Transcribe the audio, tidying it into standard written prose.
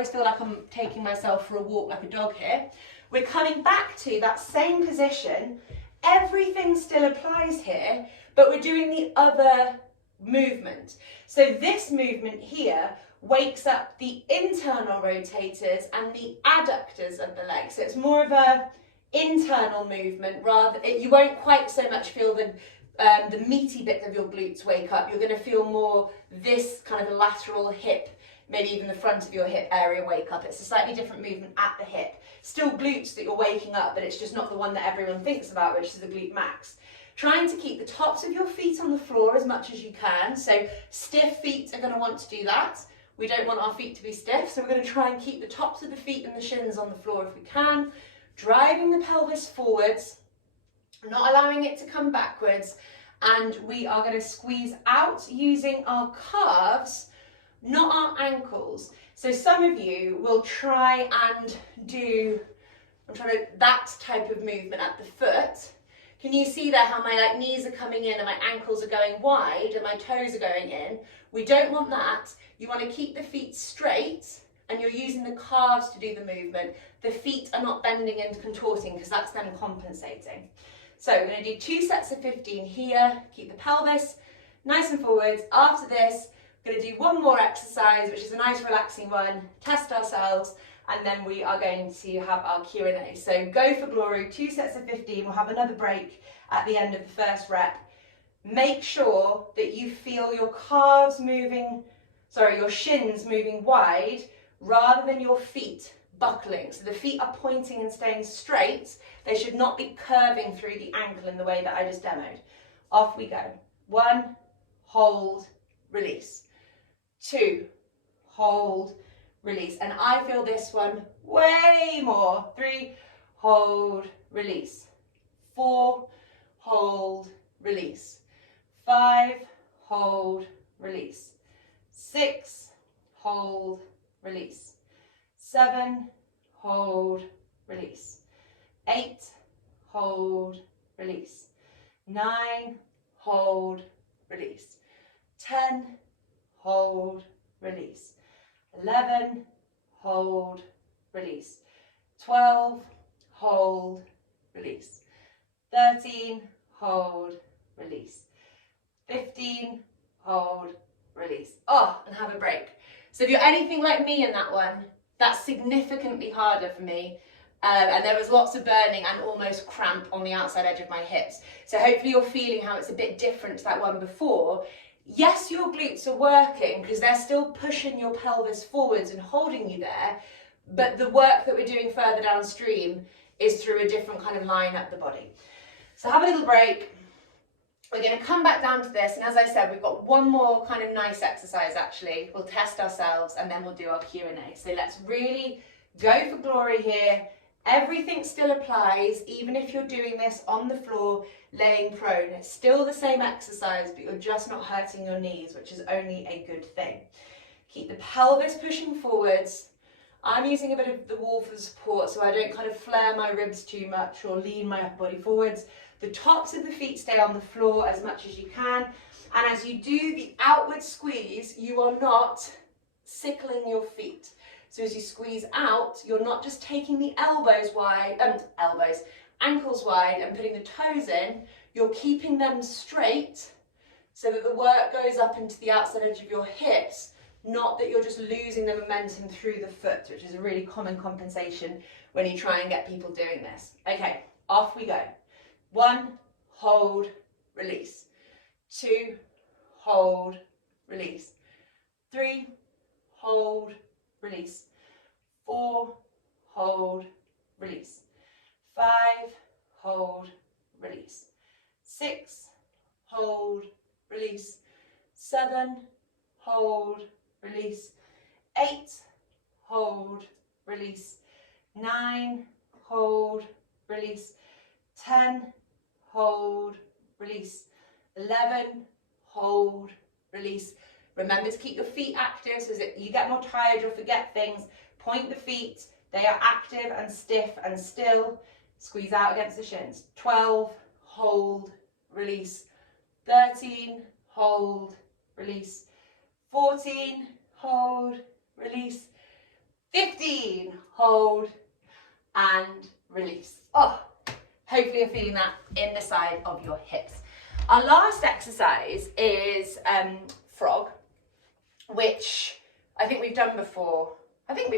I feel like I'm taking myself for a walk like a dog here. We're coming back to that same position. Everything still applies here, but we're doing the other movement. So this movement here wakes up the internal rotators and the adductors of the leg. So it's more of a internal movement rather. You won't quite so much feel the meaty bits of your glutes wake up. You're going to feel more this kind of lateral hip, maybe even the front of your hip area wake up. It's a slightly different movement at the hip. Still glutes that you're waking up, but it's just not the one that everyone thinks about, which is the glute max. Trying to keep the tops of your feet on the floor as much as you can. So stiff feet are going to want to do that. We don't want our feet to be stiff, so we're going to try and keep the tops of the feet and the shins on the floor if we can. Driving the pelvis forwards, not allowing it to come backwards, and we are going to squeeze out using our calves, not our ankles. So some of you will try and do, that type of movement at the foot. Can you see there how my knees are coming in and my ankles are going wide and my toes are going in? We don't want that. You want to keep the feet straight and you're using the calves to do the movement. The feet are not bending and contorting because that's then compensating. So we're going to do 2 sets of 15 here. Keep the pelvis nice and forwards. After this, we're going to do one more exercise, which is a nice relaxing one, test ourselves, and then we are going to have our Q&A. So go for glory, 2 sets of 15. We'll have another break at the end of the first rep. Make sure that you feel your calves moving, your shins moving wide rather than your feet buckling. So the feet are pointing and staying straight. They should not be curving through the ankle in the way that I just demoed. Off we go. 1, hold, release. 2, hold, release. And I feel this one way more. 3, hold, release. 4, hold, release. 5, hold, release. 6, hold, release. 7, hold, release. 8, hold, release. 9, hold, release. 10, hold, release. 11, hold, release. 12, hold, release. 13, hold, release. 15, hold, release. Oh, and have a break. So if you're anything like me in that one, that's significantly harder for me. And there was lots of burning and almost cramp on the outside edge of my hips. So hopefully you're feeling how it's a bit different to that one before. Yes, your glutes are working because they're still pushing your pelvis forwards and holding you there, but the work that we're doing further downstream is through a different kind of line up the body. So have a little break. We're going to come back down to this, and as I said, we've got one more kind of nice exercise actually. We'll test ourselves and then we'll do our Q&A. So let's really go for glory here. Everything still applies, even if you're doing this on the floor, laying prone. It's still the same exercise, but you're just not hurting your knees, which is only a good thing. Keep the pelvis pushing forwards. I'm using a bit of the wall for support so I don't kind of flare my ribs too much or lean my upper body forwards. The tops of the feet stay on the floor as much as you can. And as you do the outward squeeze, you are not sickling your feet. So as you squeeze out, you're not just taking the ankles wide and putting the toes in, you're keeping them straight so that the work goes up into the outside edge of your hips, not that you're just losing the momentum through the foot, which is a really common compensation when you try and get people doing this. Okay, off we go. 1, hold, release. 2, hold, release. 3, hold, release. 4, hold, release. 5, hold, release. 6, hold, release. 7, hold, release. 8, hold, release. 9, hold, release. 10, hold, release. 11, hold, release. Remember to keep your feet active so that you get more tired, you'll forget things. Point the feet, they are active and stiff and still. Squeeze out against the shins. 12, hold, release. 13, hold, release. 14, hold, release. hold, and release. Oh, hopefully you're feeling that in the side of your hips. Our last exercise is frog, which I think we've done before. I think we've